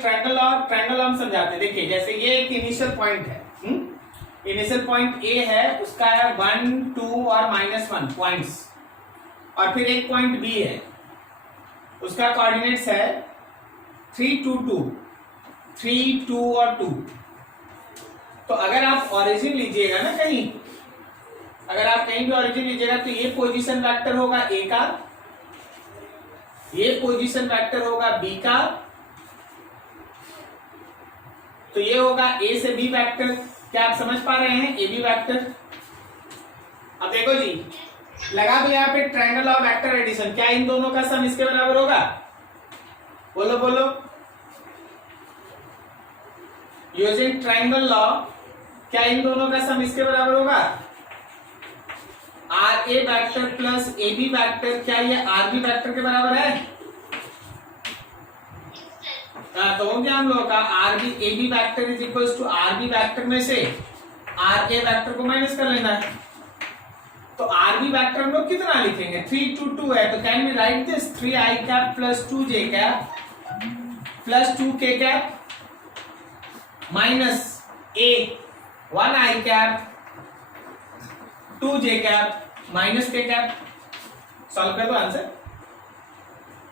Triangle और हम समझाते हैं। देखिए जैसे ये एक इनिशियल पॉइंट है, इनिशियल पॉइंट ए है, उसका है 1 2 और -1 पॉइंट्स, और फिर एक पॉइंट बी है, उसका कोऑर्डिनेट्स है 3 2 2, 3 2 और 2। तो अगर आप ओरिजिन लीजिएगा ना कहीं, अगर आप कहीं भी ओरिजिन लीजिएगा तो ये पोजीशन वेक्टर होगा ए का, ये पोजीशन वेक्टर होगा बी का, तो ये होगा ए से बी वेक्टर। क्या आप समझ पा रहे हैं? A B vector. अब देखो जी, लगा दो यहाँ पे ट्रायंगल और वेक्टर एडिशन, क्या इन दोनों का सम इसके बराबर होगा? बोलो बोलो। यूजिंग ट्रायंगल लॉ, क्या इन दोनों का सम इसके बराबर होगा? R A vector plus A B vector, क्या ये आर बी वैक्टर के बराबर है? तो हो गया हम लोगों का R B A B vector is equal to R B vector में से आर ए वैक्टर को माइनस कर लेना है। तो आर बी वैक्टर हम लोग कितना लिखेंगे? 3 2 2 है, तो can we write this 3 I cap plus 2 J cap plus 2 K cap minus A 1 I cap 2 J cap minus K cap. Solve कर दो आंसर।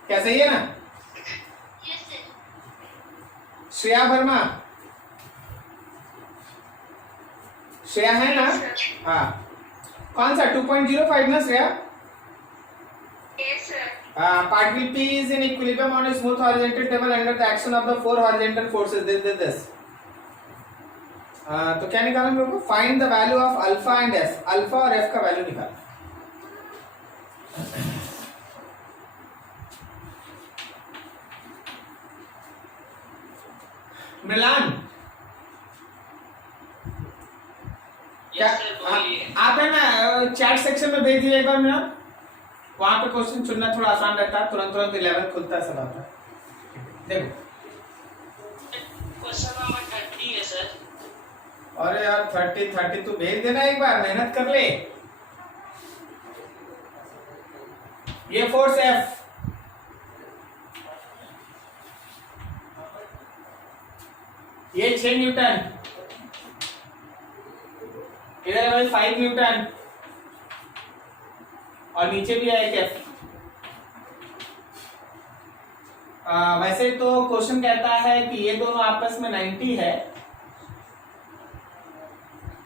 क्या सही है ना? श्रेया वर्मा, श्रेया है ना? हाँ, कौन सा 2.05 ना Shreya? Yes sir. Particle P is in equilibrium on a smooth horizontal table under the action of the 4 horizontal forces. This. तो क्या निकाला हम लोग को? Find the value of alpha and F. Alpha और एफ का वैल्यू निकाल। मिलान, क्या आप है ना चैट सेक्शन में भेज दिए एक बार मिलान, वहां पे क्वेश्चन चुनना थोड़ा आसान रहता है, तुरंत 11 खुलता है सब आता है। देखो क्वेश्चन नंबर 30 है सर। अरे यार 30 तो भेज देना, एक बार मेहनत कर ले। ये फोर्स एफ, ये 6 न्यूटन, इधर है भाई 5 न्यूटन, और नीचे भी है एक एफ। वैसे तो क्वेश्चन कहता है कि ये दोनों आपस में 90 है।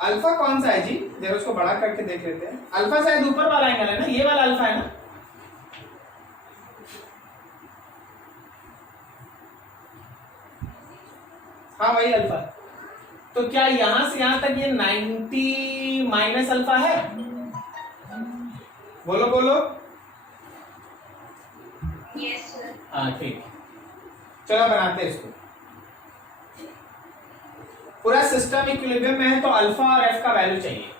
अल्फा कौन सा है जी? जरा उसको बड़ा करके देख लेते हैं। अल्फा शायद ऊपर वाला एंगल है ना, ये वाला अल्फा है ना? हाँ वही अल्फा। तो क्या यहां से यहां तक ये 90 माइनस अल्फा है? बोलो बोलो। Yes sir. हाँ ठीक, चलो बनाते हैं इसको। पूरा सिस्टम इक्विलिब्रियम में है तो अल्फा और एफ का वैल्यू चाहिए।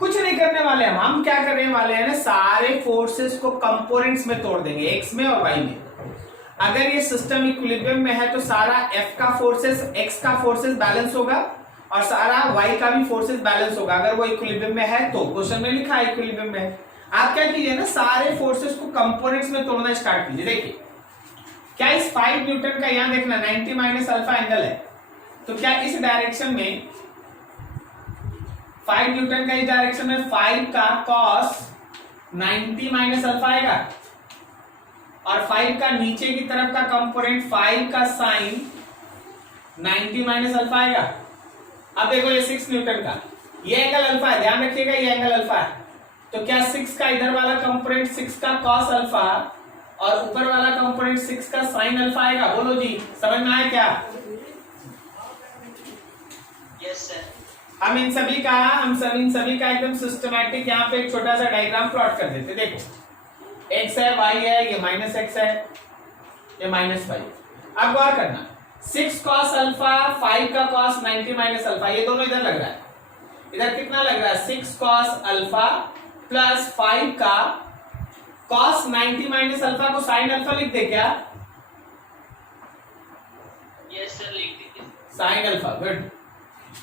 कुछ नहीं करने वाले हम क्या करने वाले हैं ना, सारे फोर्सेस को कंपोनेंट्स में तोड़ देंगे, एक्स में और वाई में। अगर ये सिस्टम इक्विलिब्रियम में है तो सारा एफ का फोर्सेस, एक्स का फोर्सेस बैलेंस होगा और सारा वाई का भी फोर्सेस बैलेंस होगा। अगर वो इक्विलिब्रियम में है तो, क्वेश्चन में लिखा है इक्विलिब्रियम में है। आप क्या कीजिए ना, सारे फोर्सेस को कंपोनेंट्स में तोड़ना स्टार्ट कीजिए। देखिए क्या इस 5 न्यूटन का यहां देखना 90 माइनस अल्फा एंगल है, तो क्या इस डायरेक्शन में 5 न्यूटन का इस डायरेक्शन में 5 का कॉस 90 माइनस अल्फा आएगा, और 5 का नीचे की तरफ का कंपोनेंट 5 का साइन 90 माइनस अल्फा आएगा। अब देखो ये 6 न्यूटन का ये एंगल अल्फा है, ध्यान रखिएगा ये एंगल अल्फा है। तो क्या 6 का इधर वाला कंपोनेंट 6 का कॉस अल्फा और ऊपर वाला कंपोनेंट 6 का साइन अल्फा आएगा? बोलो जी, समझ में आया क्या? Yes sir. हम इन सभी का एकदम सिस्टमैटिक यहाँ पे एक छोटा सा डायग्राम प्लॉट कर देते। देखो x है, y है, ये माइनस x है, ये माइनस y। अब गौर करना, 6 cos अल्फा 5 का cos 90 माइनस अल्फा, ये दोनों इधर लग रहा है। इधर कितना लग रहा है? 6 cos अल्फा प्लस 5 का cos 90 माइनस अल्फा को sin अल्फा लिख दे क्या? यस सर, लिख दीजिए। sin alpha, good.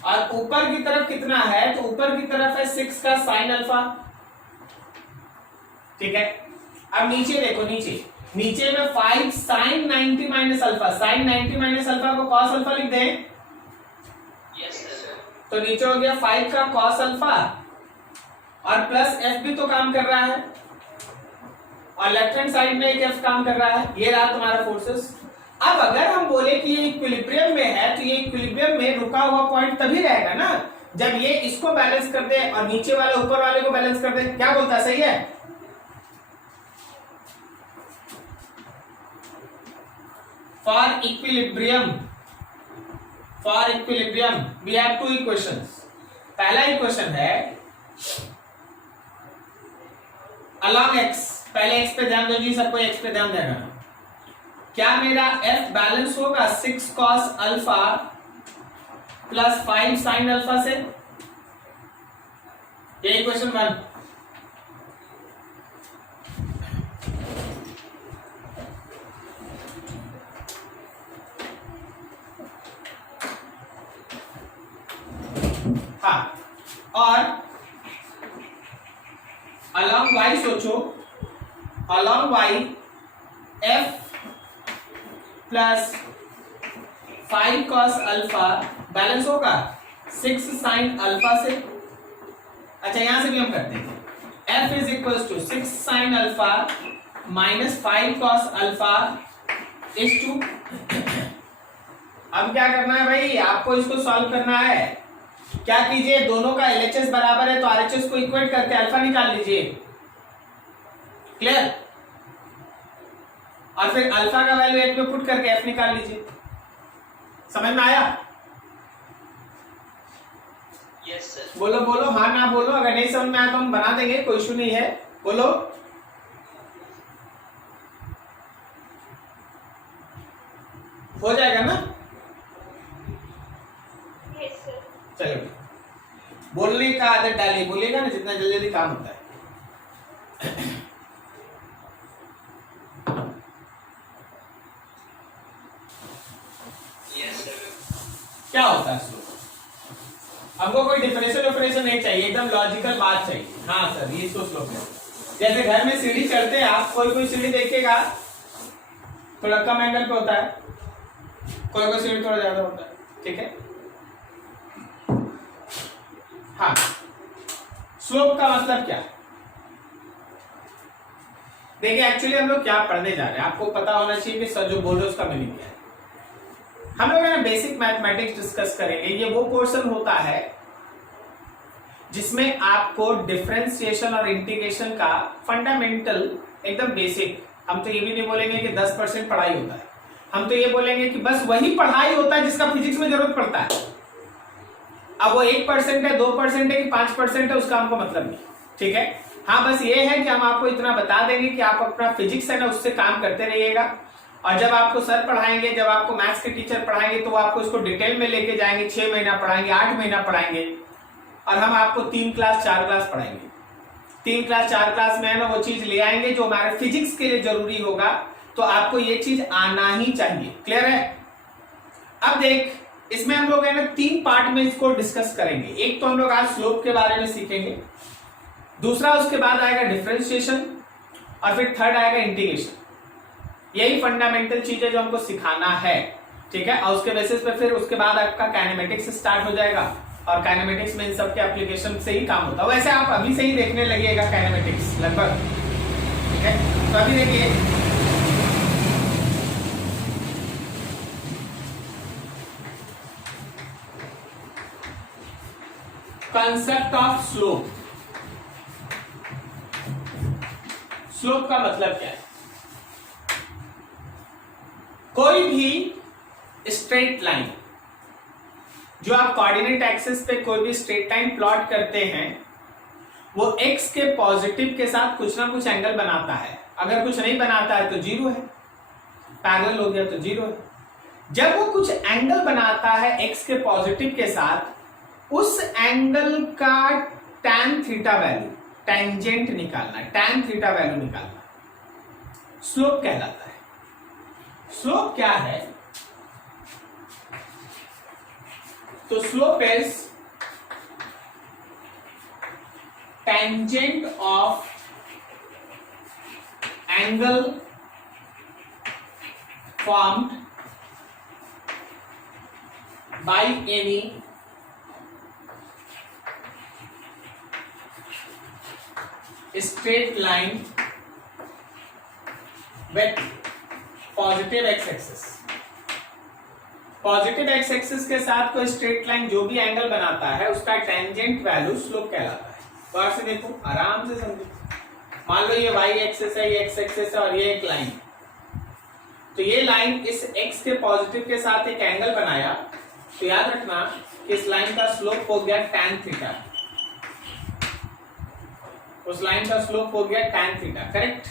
और ऊपर की तरफ कितना है? तो ऊपर की तरफ है 6 का sin अल्फा, ठीक है। अब नीचे देखो, नीचे नीचे में 5 sine 90 minus alpha, sine 90 minus alpha को कॉस अल्फा लिख दें। Yes sir. तो नीचे हो गया 5 का कॉस अल्फा और प्लस एफ भी तो काम कर रहा है और लेफ्ट हैंड साइड में एक एफ काम कर रहा है। ये रहा तुम्हारा फोर्सेस। अब अगर हम बोले कि ये इक्विलिब्रियम में है, तो ये इक्विलिब्रियम में रुका हुआ पॉइंट तभी रहेगा ना जब ये इसको बैलेंस कर दे और नीचे वाले ऊपर वाले को बैलेंस कर दे। क्या बोलता है, सही है? For equilibrium we have two equations. पहला इक्वेशन है अलॉन्ग एक्स, पहले एक्स पे ध्यान दो जी, सबको एक्स पे ध्यान देना। क्या मेरा एफ बैलेंस होगा 6 cos alpha plus 5 sine alpha से? ये इक्वेशन 1। हाँ, और अलॉन्ग वाई सोचो, along Y F plus 5 cos alpha balance होगा 6 साइन अल्फा से। अच्छा, यहां से भी हम करते हैं। F is equal to 6 sine alpha minus 5 cos alpha is two. अब क्या करना है भाई, आपको इसको सॉल्व करना है। क्या कीजिए, दोनों का एलएचएस बराबर है तो आरएचएस को इक्वेट करके अल्फा निकाल लीजिए। क्लियर? और फिर अल्फा का वैल्यू एक में पुट करके एफ निकाल लीजिए। समझ में आया? Yes sir. बोलो बोलो, हाँ ना बोलो। अगर नहीं समझ में आया तो हम बना देंगे, कोई इशू नहीं है। बोलो। हो जाएगा ना? Yes sir. चलो, बोलने का आदत डालिए, बोलिएगा ना जितना जल्दी जल्दी काम होता है। Yes sir. क्या होता है स्लोप? हमको कोई डिफरेंशियल नहीं चाहिए, एकदम लॉजिकल बात चाहिए। हाँ सर, ये इसको स्लोप है। जैसे घर में सीढ़ी चढ़ते हैं आप, कोई सीढ़ी देखेगा थोड़ा कम एंगल पे होता है, कोई सीढ़ी थोड़ा ज्यादा होता है। ठीक है? हाँ, स्लोप का मतलब क्या? देखिए, एक्चुअली हम लोग क्या पढ़ने जा रहे हैं, आपको पता होना चाहिए कि सर जो बोल रहे उसका मीनिंग क्या है। हम लोग है ना बेसिक मैथमेटिक्स डिस्कस करेंगे। ये वो पोर्शन होता है जिसमें आपको डिफरेंशिएशन और इंटीग्रेशन का फंडामेंटल, एकदम बेसिक, हम तो ये भी नहीं बोलेंगे कि 10% पढ़ाई होता है, हम तो ये बोलेंगे कि बस वही पढ़ाई होता है जिसका फिजिक्स में जरूरत पड़ता है। अब वो 1% है, 2% है कि 5% है, उसका हमको मतलब नहीं। ठीक है? हाँ, बस ये है कि हम आपको इतना बता देंगे कि आप अपना फिजिक्स है ना उससे काम करते रहिएगा, और जब आपको सर पढ़ाएंगे, जब आपको मैथ्स के टीचर पढ़ाएंगे तो वो आपको इसको डिटेल में लेके जाएंगे। 6 महीना पढ़ाएंगे, 8 महीना पढ़ाएंगे, और हम आपको 3 क्लास 4 क्लास पढ़ाएंगे। 3 क्लास 4 क्लास में है ना वो चीज ले आएंगे जो हमारे फिजिक्स के लिए जरूरी होगा। तो आपको ये चीज आना ही चाहिए। क्लियर है? अब देख, इसमें हम लोग है ना 3 पार्ट में इसको डिस्कस करेंगे। एक तो हम लोग आज स्लोप के बारे में सीखेंगे, दूसरा उसके बाद आएगा डिफरेंशिएशन, और फिर थर्ड आएगा इंटीग्रेशन। यही फंडामेंटल चीज है जो हमको सिखाना है। ठीक है? और उसके बेसिस पे फिर उसके बाद आपका काइनेमेटिक्स स्टार्ट हो जाएगा, और काइनेमेटिक्स में इन सब के एप्लीकेशन से ही काम होता है। वैसे आप अभी से ही देखने लगिएगा काइनेमेटिक्स लगभग। ठीक है? तो अभी देखिए, कंसेप्ट ऑफ स्लोप। स्लोप का मतलब क्या है? कोई भी स्ट्रेट लाइन, जो आप कोऑर्डिनेट एक्सिस पे कोई भी स्ट्रेट लाइन प्लॉट करते हैं, वो एक्स के पॉजिटिव के साथ कुछ ना कुछ एंगल बनाता है। अगर कुछ नहीं बनाता है तो जीरो है, पैरेलल हो गया तो जीरो है। जब वो कुछ एंगल बनाता है एक्स के पॉजिटिव के साथ, उस एंगल का tan थीटा वैल्यू, टेंजेंट निकालना, tan थीटा वैल्यू निकालना स्लोप कहलाता है। स्लोप क्या है? तो slope is tangent of angle formed by any straight line with positive x axis। Positive x axis के साथ कोई स्ट्रेट लाइन जो भी एंगल बनाता है उसका टेंजेंट वैल्यू स्लोप कहलाता है। बाहर से देखो, आराम से समझो। मान लो ये वाई एक्सिस है, ये एक्स एक्सिस है और ये एक लाइन, तो ये लाइन इस एक्स के पॉजिटिव के साथ एक एंगल बनाया, तो याद रखना कि इस लाइन का स्लोप हो गया tan थीटा। उस लाइन का स्लोप हो गया tan थीटा, करेक्ट?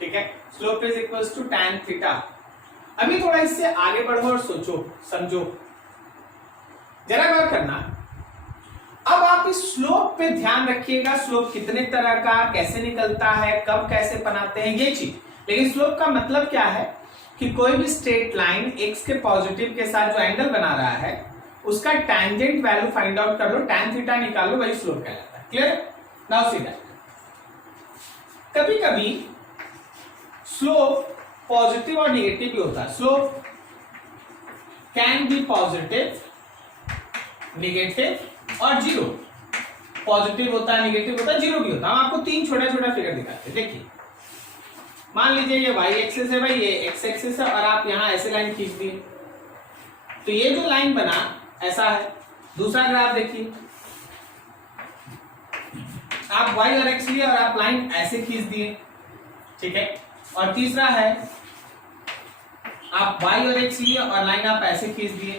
ठीक है, slope is equals to tan theta. अभी थोड़ा इससे आगे बढ़ो और सोचो समझो, जरा गौर करना। अब आप इस स्लोप पे ध्यान रखिएगा, स्लोप कितने तरह का, कैसे निकलता है, कब कैसे बनाते हैं, ये चीज। लेकिन स्लोप का मतलब क्या है कि कोई भी स्ट्रेट लाइन एक्स के पॉजिटिव के साथ जो एंगल बना रहा है उसका टेंजेंट वैल्यू फाइंड आउट कर लो, tan थीटा निकालो, वही स्लोप कहलाता है। क्लियर? नाउ सी दैट कभी कभी स्लोप पॉजिटिव और निगेटिव भी होता है। Slope can be positive, negative और जीरो। पॉजिटिव होता है, निगेटिव होता है, जीरो भी होता है। हम आपको तीन छोटा छोटा फिगर दिखाते हैं। देखिए, मान लीजिए ये वाई एक्सिस है भाई, ये एक्स एक्सिस है और आप यहां ऐसे लाइन खींच दिए, तो ये जो लाइन बना ऐसा है। दूसरा ग्राफ देखिए, आप वाई और एक्स लिए और आप लाइन ऐसे खींच दिए, ठीक है। और तीसरा है आप y और x लिए और लाइन आप ऐसे खींच दिए।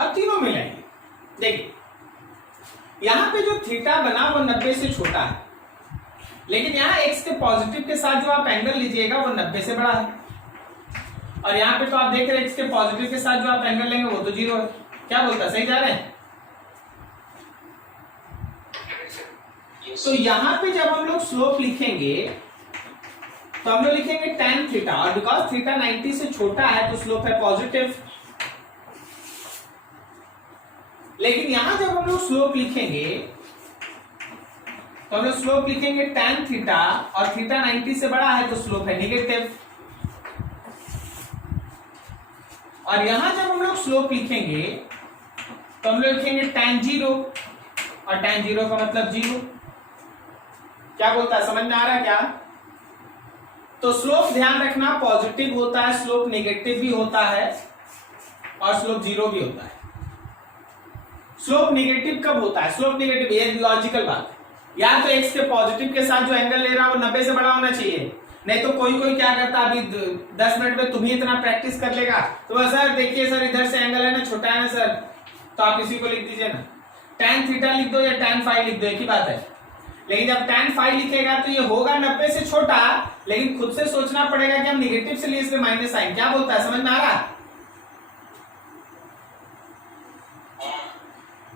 अब तीनों मिलाइए, देखिए यहां पे जो थीटा बना वो 90 से छोटा है, लेकिन यहां x के पॉजिटिव के साथ जो आप एंगल लीजिएगा वो 90 से बड़ा है। और यहां पे तो आप देख रहे हैं x के पॉजिटिव के साथ जो आप एंगल लेंगे वो तो जीरो है। क्या बोलता है, सही जा रहे हैं? तो यहां पे जब हम लोग स्लोप लिखेंगे तो हम लोग लिखेंगे tan थीटा, और बिकॉज थीटा 90 से छोटा है तो स्लोप है पॉजिटिव। लेकिन यहां जब हम लोग स्लोप लिखेंगे तो हम लोग स्लोप लिखेंगे tan थीटा, और थीटा 90 से बड़ा है तो स्लोप है निगेटिव। और यहां जब हम लोग स्लोप लिखेंगे तो हम लोग लिखेंगे tan जीरो, और tan जीरो का मतलब जीरो। क्या बोलता है, समझ में आ रहा है क्या? तो स्लोप ध्यान रखना पॉजिटिव होता है, स्लोप नेगेटिव भी होता है और स्लोप जीरो भी होता है। स्लोप नेगेटिव कब होता है? स्लोप नेगेटिव, ये लॉजिकल बात है। या तो एक्स के पॉजिटिव के साथ जो एंगल ले रहा है वो 90 से बड़ा होना चाहिए, नहीं तो कोई कोई क्या करता है, अभी 10 मिनट में तुम ही इतना प्रैक्टिस कर लेगा तो सर देखिए सर इधर से एंगल है ना छोटा है ना सर, तो आप इसी को लिख दीजिए ना, tan थीटा लिख दो या tan फाई लिख दो, एक ही बात है। लेकिन जब tan फाई लिखेगा तो ये होगा 90 से छोटा, लेकिन खुद से सोचना पड़ेगा कि हम निगेटिव से लिए इसलिए माइनस साइन। क्या बोलता है, समझ में आ रहा?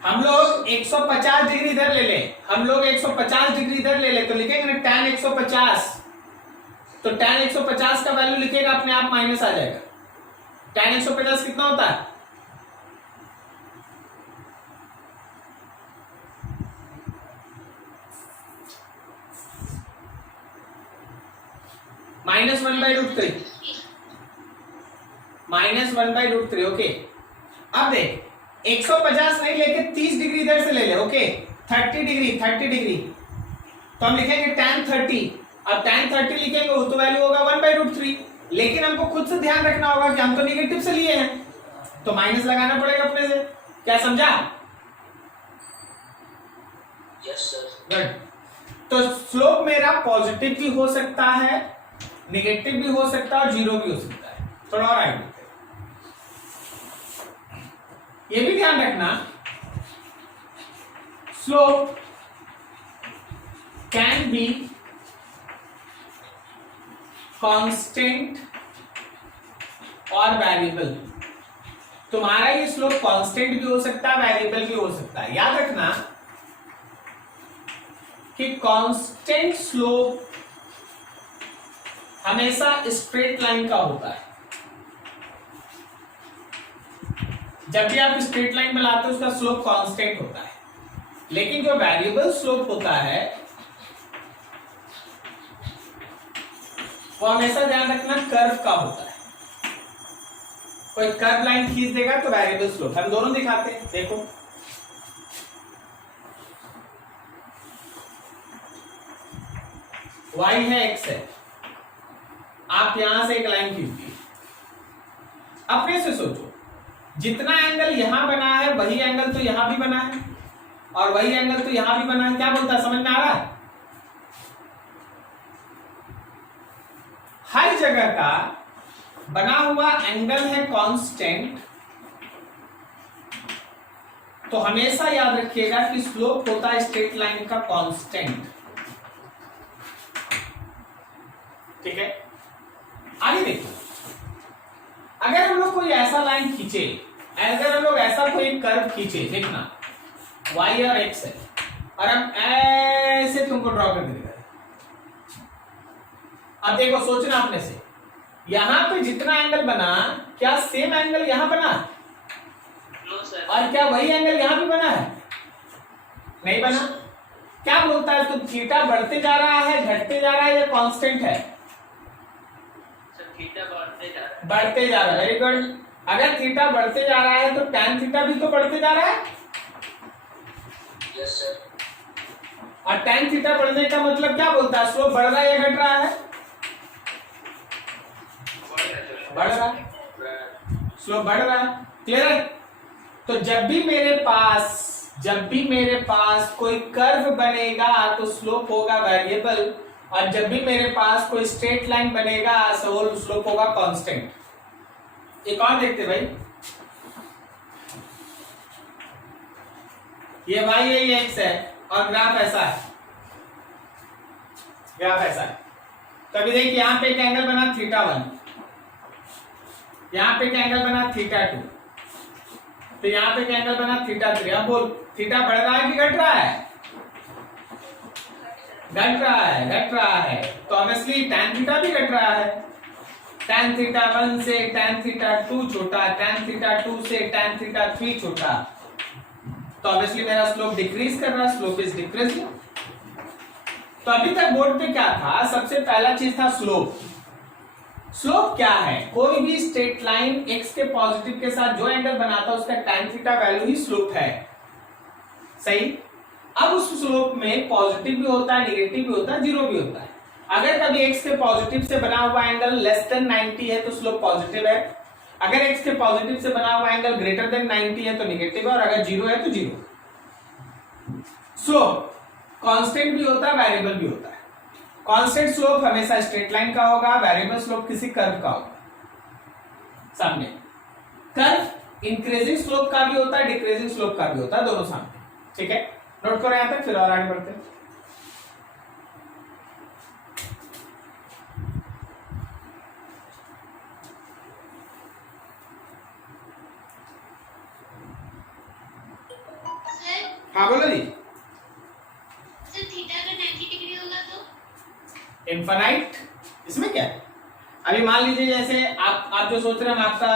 हम लोग 150 डिग्री इधर ले ले, हम लोग 150 डिग्री इधर ले ले, तो लिखेंगे ना tan 150, तो tan 150 का वैल्यू लिखेगा अपने आप माइनस आ जाएगा। tan 150 कितना होता है? -1/√3, -1/√3। ओके, अब देख 150 नहीं लेके 30 डिग्री इधर से ले ले, ओके 30 डिग्री, तो हम लिखेंगे tan 30। अब tan 30 लिखेंगे वो तो वैल्यू होगा 1/√3, लेकिन हमको खुद से ध्यान रखना होगा कि हम तो निगेटिव से लिए हैं तो माइनस लगाना पड़ेगा अपने से। क्या समझा? Yes sir. गुड। तो स्लोप मेरा पॉजिटिव भी हो सकता है, निगेटिव भी हो सकता है और जीरो भी हो सकता है। थोड़ा और आगे ये भी ध्यान रखना, स्लोप कैन बी कांस्टेंट और वेरिएबल। तुम्हारा ये स्लोप कांस्टेंट भी हो सकता है, वेरिएबल भी हो सकता है। याद रखना कि कांस्टेंट स्लोप हमेशा स्ट्रेट लाइन का होता है। जब भी आप स्ट्रेट लाइन बनाते हो उसका स्लोप कांस्टेंट होता है, लेकिन जो वेरिएबल स्लोप होता है वो हमेशा ध्यान रखना कर्व का होता है। कोई कर्व लाइन खींच देगा तो वेरिएबल स्लोप। हम दोनों दिखाते हैं, देखो y है x है, आप यहां से एक लाइन खींचिए। अपने से सोचो, जितना एंगल यहां बना है वही एंगल तो यहां भी बना है और वही एंगल तो यहां भी बना है। क्या बोलता है, समझ में आ रहा है? हर जगह का बना हुआ एंगल है कांस्टेंट, तो हमेशा याद रखिएगा कि स्लोप होता है स्ट्रेट लाइन का कांस्टेंट। ठीक है, आगे देखो, अगर हम लोग कोई ऐसा लाइन खींचे, अगर हम लोग ऐसा कोई कर्व खींचे, देखना y और x है और हम ऐसे तुमको ड्रॉ कर देगा। अब देखो, सोचना अपने से, यहां पे जितना एंगल बना, क्या सेम एंगल यहां बना? No sir. और क्या वही एंगल यहां भी बना है? नहीं बना। क्या बोलता है, तो थीटा बढ़ते जा रहा है, घटते जा रहा है या कांस्टेंट है? सर थीटा बढ़ते जा रहा है। बढ़ते जा रहा है, वेरी गुड। अगर थीटा बढ़ते जा रहा है तो tan थीटा भी तो बढ़ते जा रहा है। Yes sir. और tan थीटा बढ़ने का मतलब क्या बोलता है, स्लोप बढ़ रहा है या घट रहा है? बढ़ रहा है, स्लोप बढ़ रहा है। क्लियर है? तो जब भी मेरे पास कोई कर्व बनेगा तो स्लोप होगा वेरिएबल, और जब भी मेरे पास कोई स्ट्रेट लाइन बनेगा तो स्लोप होगा कांस्टेंट। एक और देखते भाई, ये y है, ये x है और ग्राफ ऐसा है, ग्राफ ऐसा है। तो अभी देखिए, यहां पे एक एंगल बना θ1, यहां पे एक एंगल बना θ2, तो यहां पे एक एंगल बना θ3। अब बोल, थीटा बढ़ रहा है कि घट रहा है? घट रहा है, घट रहा है। तो ऑब्वियसली tan थीटा भी घट रहा है। tan θ1 से tan θ2 छोटा, tan θ2 से tan θ3 छोटा, तो ऑब्वियसली मेरा स्लोप डिक्रीज कर रहा है, स्लोप इज डिक्रीजिंग। तो अभी तक बोर्ड पे क्या था, सबसे पहला चीज था स्लोप। स्लोप क्या है, कोई भी स्ट्रेट लाइन x के पॉजिटिव के साथ जो एंगल बनाता है उसका tan थीटा वैल्यू ही स्लोप है। सही। अब उस स्लोप में पॉजिटिव भी होता है, नेगेटिव भी होता है, जीरो भी होता है। अगर कभी x के पॉजिटिव से बना हुआ एंगल लेस देन 90 है तो स्लोप पॉजिटिव है, अगर x के पॉजिटिव से बना हुआ एंगल ग्रेटर देन 90 है तो नेगेटिव है, और अगर जीरो है तो जीरो। स्लोप कांस्टेंट भी होता है, वेरिएबल भी होता है। कांस्टेंट स्लोप हमेशा स्ट्रेट लाइन का होगा, वेरिएबल स्लोप किसी कर्व का होगा। सामने कर्व इंक्रीजिंग स्लोप का भी होता है, डिक्रीजिंग स्लोप का भी होता है, दोनों सामने। ठीक है, नोट करो यहां तक, फिर और आगे बढ़ते हैं। हाँ बोलो जी। सर थीटा का 90 डिग्री होगा तो इनफाइनाइट, इसमें क्या है? अभी मान लीजिए जैसे आप जो सोच रहे हैं, हम आपका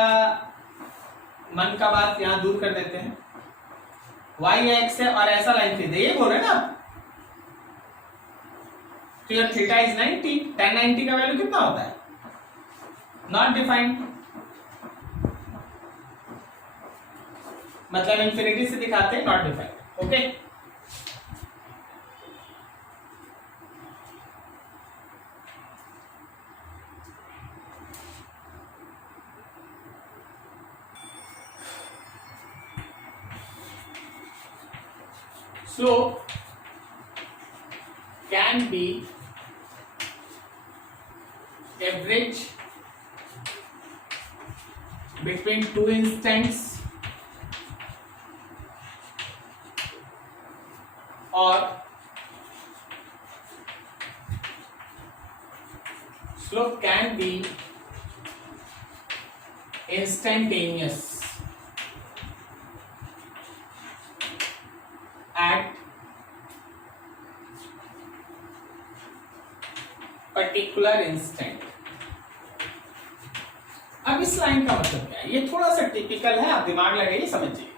मन का बात यहां दूर कर देते हैं। y एक्स है और ऐसा लाइन खींच दे, ये बोल रहे हैं ना आप, तो यार थीटा इज 90, tan 90 का वैल्यू कितना होता है? नॉट डिफाइंड, मतलब इंफिनिटी से दिखाते हैं, not defined. Okay, slope can be average between two instants or slope can be instantaneous at particular instant। अब इस लाइन का मतलब क्या है, ये थोड़ा सा टिपिकल है, आप दिमाग लगाइए समझिए।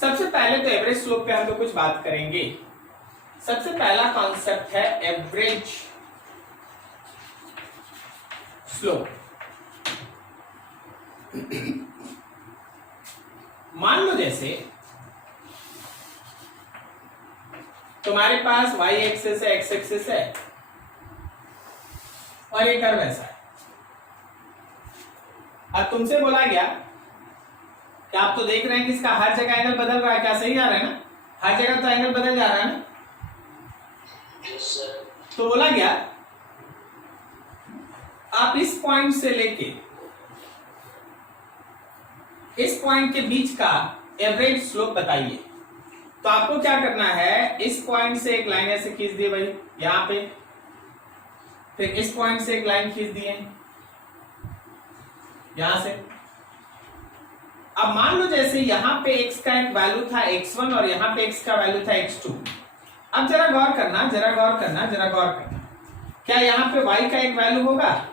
सबसे पहले तो एवरेज स्लोप पे हम लोग कुछ बात करेंगे। सबसे पहला कॉन्सेप्ट है एवरेज स्लोप। मान लो जैसे तुम्हारे पास y एक्सिस है, x एक्सिस है और ये कर्व ऐसा है। अब तुमसे बोला गया कि आप तो देख रहे हैं कि इसका हर जगह एंगल बदल रहा है, क्या सही आ रहा है ना? हर जगह तो एंगल बदल जा रहा है ना? तो बोला गया आप इस पॉइंट से लेके इस पॉइंट के बीच का एवरेज स्लोप बताइए। तो आपको क्या करना है, इस पॉइंट से एक लाइन ऐसे खींच दी भाई यहां पे, फिर इस पॉइंट से एक लाइन खींच दिए यहां से। अब मान लो जैसे यहां पे x का एक वैल्यू था x1 और यहां पे x का वैल्यू था x2। अब जरा गौर करना, जरा गौर करना, जरा गौर करना, क्या यहां पे y का एक वैल्यू होगा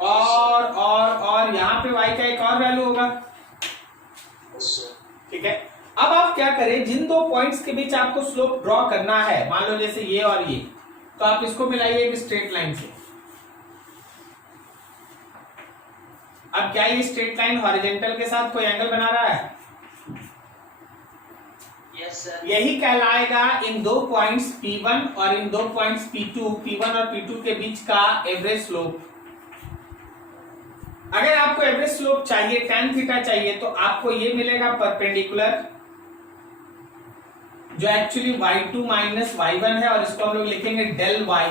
और यहां पे y का एक और वैल्यू होगा, ठीक है। अब आप क्या करें, जिन दो पॉइंट्स के बीच आपको स्लोप ड्रॉ करना है, मान लो जैसे ये और ये, तो आप इसको मिलाइए एक स्ट्रेट लाइन से। अब क्या ये स्ट्रेट लाइन हॉरिजॉन्टल के साथ कोई एंगल बना रहा है? Yes sir. यही कहलाएगा इन दो पॉइंट्स P1 और इन दो पॉइंट्स P2, P1 और P2 के बीच का एवरेज स्लोप। अगर आपको एवरेज स्लोप चाहिए, tan थीटा चाहिए, तो आपको ये मिलेगा परपेंडिकुलर, जो एक्चुअली y2 माइनस y1 है और इसको हम लोग लिखेंगे डेल y,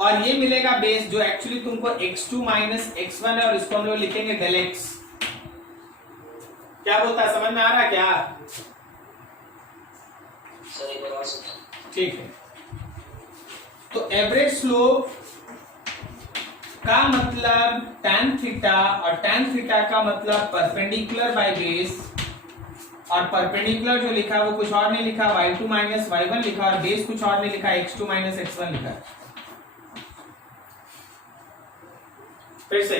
और ये मिलेगा बेस जो एक्चुअली तुमको x2 माइनस x1 है और इसको हम लोग लिखेंगे डेल x। क्या बोलता है, समझ में आ रहा है क्या? ठीक है। तो एवरेज स्लोप का मतलब tan थीटा और tan थीटा का मतलब परपेंडिकुलर बाय बेस, और परपेंडिकुलर जो लिखा वो कुछ और नहीं लिखा, y2 माइनस y1 लिखा, और बेस कुछ और नहीं लिखा, x2 माइनस x1 लिखा। फिर से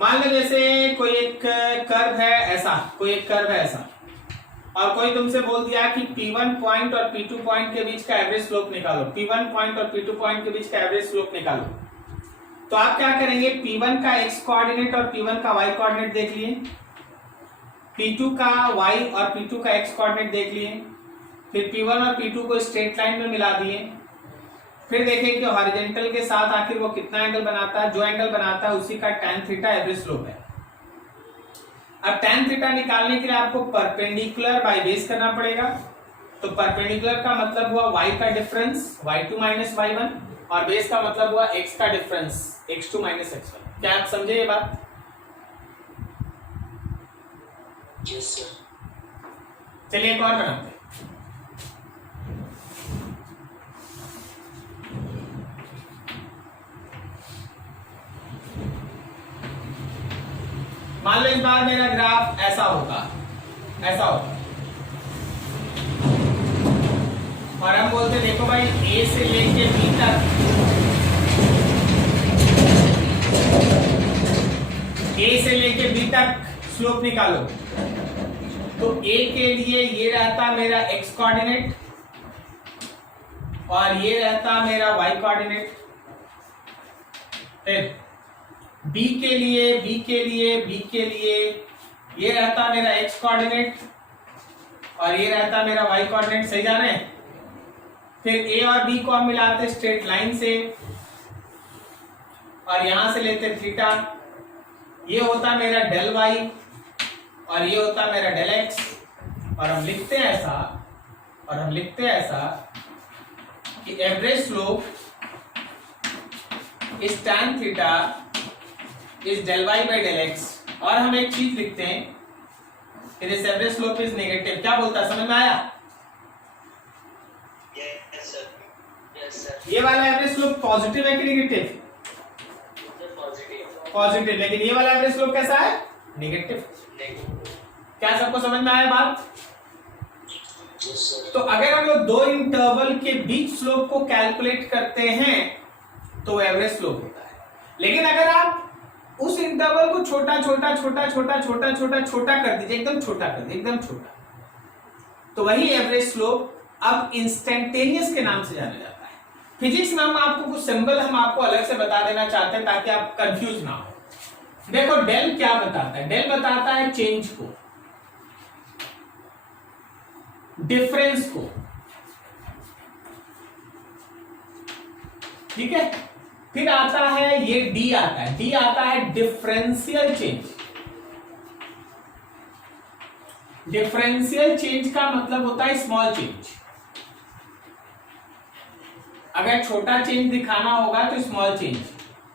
मान लो जैसे कोई एक कर्व है ऐसा, कोई एक कर्व है ऐसा, और कोई तुमसे बोल दिया कि P1 पॉइंट और P2 पॉइंट के बीच का एवरेज स्लोप निकालो, P1 पॉइंट और P2 पॉइंट के बीच का एवरेज स्लोप निकालो। तो आप क्या करेंगे, P1 का x कोऑर्डिनेट और P1 का y कोऑर्डिनेट देख लिए, P2 का y और P2 का x कोऑर्डिनेट देख लिए, फिर P1 और P2 को स्ट्रेट लाइन में मिला दिए, फिर देखें कि हॉरिजॉन्टल के साथ आखिर वो कितना एंगल बनाता है, जो एंगल बनाता है उसी का tan थीटा एवरेज स्लोप है। अब tan थीटा निकालने के लिए आपको परपेंडिकुलर बाय बेस करना पड़ेगा। तो परपेंडिकुलर का मतलब हुआ y का डिफरेंस y2 माइनस y1, और बेस का मतलब हुआ x का डिफरेंस x2 माइनस x1। क्या आप समझे ये बात? Yes sir. चलिए एक और बनाते हैं। मान लो इस बार मेरा ग्राफ ऐसा होगा, ऐसा होगा, और हम बोलते देखो भाई A से लेके B तक, A से लेके B तक स्लोप निकालो। तो A के लिए ये रहता मेरा x कोऑर्डिनेट और ये रहता मेरा y कोऑर्डिनेट। फिर B के लिए ये रहता मेरा x कोऑर्डिनेट और ये रहता मेरा y कोऑर्डिनेट। सही जा रहे हैं? फिर A और B को हम मिलाते स्ट्रेट लाइन से और यहां से लेते थीटा। ये होता मेरा डेल y और ये होता मेरा डेल x, और हम लिखते हैं ऐसा कि average slope is tan theta is del y by del x। और हम एक चीज लिखते हैं कि this average slope is negative. क्या बोलता है, समझ में आया? Yes sir. Yes sir. ये वाला एवरेज स्लोप पॉजिटिव है कि नेगेटिव? पॉजिटिव। पॉजिटिव। लेकिन ये वाला एवरेज स्लोप कैसा है? नेगेटिव। क्या सबको समझ में आया बात? Yes sir. तो अगर हम लोग दो इंटरवल के बीच स्लोप को कैलकुलेट करते हैं तो एवरेज स्लोप होता है। लेकिन अगर आप उस इंटरवल को छोटा कर दीजिए, एकदम छोटा, तो वही एवरेज स्लोप अब इंस्टेंटेनियस के नाम से जाना जाता है। फिजिक्स में हम आपको कुछ सिंबल हम आपको अलग से बता देना चाहते हैं ताकि आप कंफ्यूज ना हो। देखो डेल क्या बताता है, डेल बताता है चेंज को, डिफरेंस को, ठीक है। फिर आता है ये डी आता है, डी आता है डिफरेंशियल चेंज। डिफरेंशियल चेंज का मतलब होता है स्मॉल चेंज। अगर छोटा चेंज दिखाना होगा तो स्मॉल चेंज।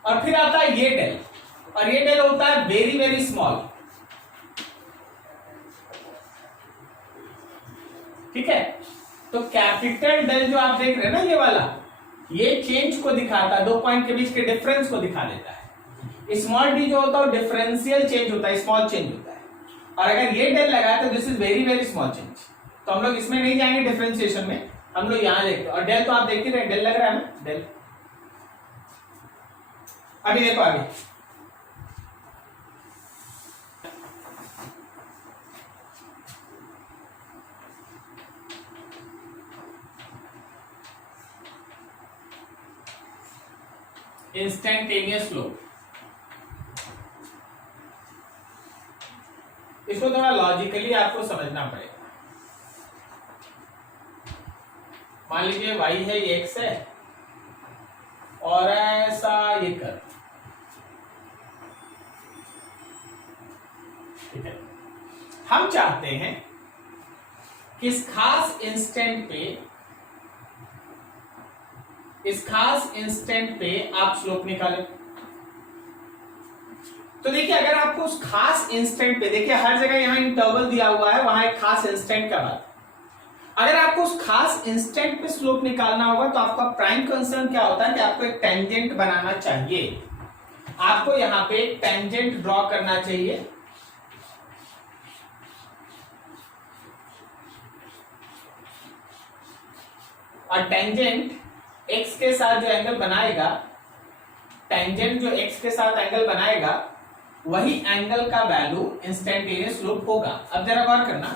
और फिर आता है ये डेल, और ये डेल होता है वेरी वेरी स्मॉल, ठीक है। तो कैपिटल डेल जो आप देख रहे हैं ना ये वाला, ये चेंज को दिखाता है, दो पॉइंट के बीच के डिफरेंस को दिखा देता है। स्मॉल डी जो होता है डिफरेंशियल चेंज होता है, स्मॉल चेंज होता है। और अगर ये डेल लगा तो this is very very small change. तो हम लोग इसमें नहीं जाएंगे डिफरेंशिएशन में, हम लोग यहां देखते हैं। और डेल तो आप देख ही रहे, डेल लग रहा है ना, डेल। अभी देखो आगे, इंस्टेंटेनियस फ्लो। इसको थोड़ा लॉजिकली आपको समझना पड़ेगा। मान लीजिए y है, ये x है, और ऐसा ये कर, ठीक है। हम चाहते हैं कि इस खास इंस्टेंट पे आप स्लोप निकालें। तो देखिए अगर आपको उस खास इंस्टेंट पे, देखिए हर जगह यहां इंटरवल दिया हुआ है, वहां एक खास इंस्टेंट का बात। अगर आपको उस खास इंस्टेंट पे स्लोप निकालना होगा तो आपका प्राइम कंसर्न क्या होता है कि आपको एक टेंजेंट बनाना चाहिए। आपको यहां पे एक टेंजेंट ड्रॉ करना चाहिए, और टेंजेंट x के साथ जो एंगल बनाएगा, टेंजेंट जो x के साथ एंगल बनाएगा, वही एंगल का वैल्यू इंस्टेंटेनियस स्लोप होगा। अब जरा गौर करना,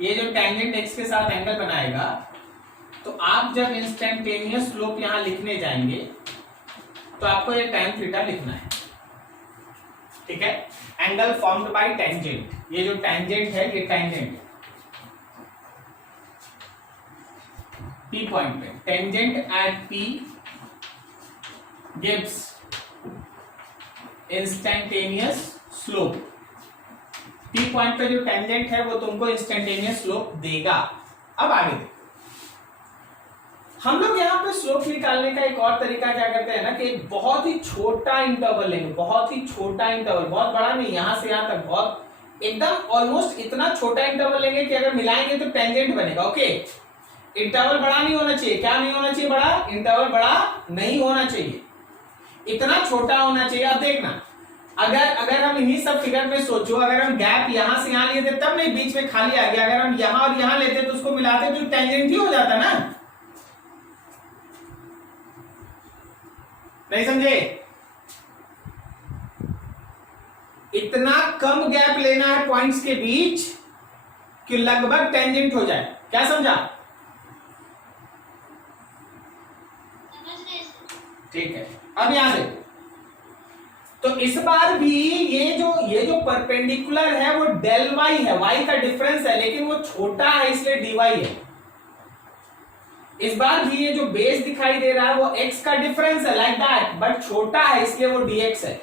ये जो टेंजेंट x के साथ एंगल बनाएगा, तो आप जब इंस्टेंटेनियस स्लोप यहां लिखने जाएंगे तो आपको ये tan थीटा लिखना है, ठीक है। एंगल फॉर्म्ड बाय टेंजेंट, ये जो टेंजेंट है ये टेंजेंट P पॉइंट पे, tangent at P gives instantaneous slope. P point पे जो टेंजेंट है वो तुमको इंस्टेंटेनियस स्लोप देगा। अब आगे देखो, हम लोग यहाँ पे स्लोप निकालने का एक और तरीका क्या करते हैं ना, कि एक बहुत ही छोटा इंटरवल लेंगे, बहुत ही छोटा इंटरवल, बहुत बड़ा नहीं, यहां से यहां तक बहुत एकदम ऑलमोस्ट इतना छोटा इंटरवल लेंगे कि अगर मिलाएंगे तो टेंजेंट बनेगा। ओके, इंटरवल बड़ा नहीं होना चाहिए, क्या नहीं होना चाहिए, बड़ा इंटरवल बड़ा नहीं होना चाहिए, इतना छोटा होना चाहिए। अब देखना, अगर हम इन्हीं सब फिगर में सोचो, अगर हम गैप यहां से यहां लेते तब नहीं बीच में खाली आ गया, अगर हम यहां और यहां लेते तो उसको मिलाते तो टेंजेंट ही हो जाता ना, नहीं समझे। इतना कम गैप लेना है पॉइंट्स के बीच कि लगभग टेंजेंट हो जाए, क्या समझा, ठीक है। अब यहां देखो, तो इस बार भी ये जो परपेंडिकुलर है वो डेल वाई है, वाई का डिफरेंस है, लेकिन वो छोटा है इसलिए डी वाई है। इस बार भी ये जो बेस दिखाई दे रहा है वो x का डिफरेंस है, लाइक दैट, बट छोटा है इसलिए वो dx है।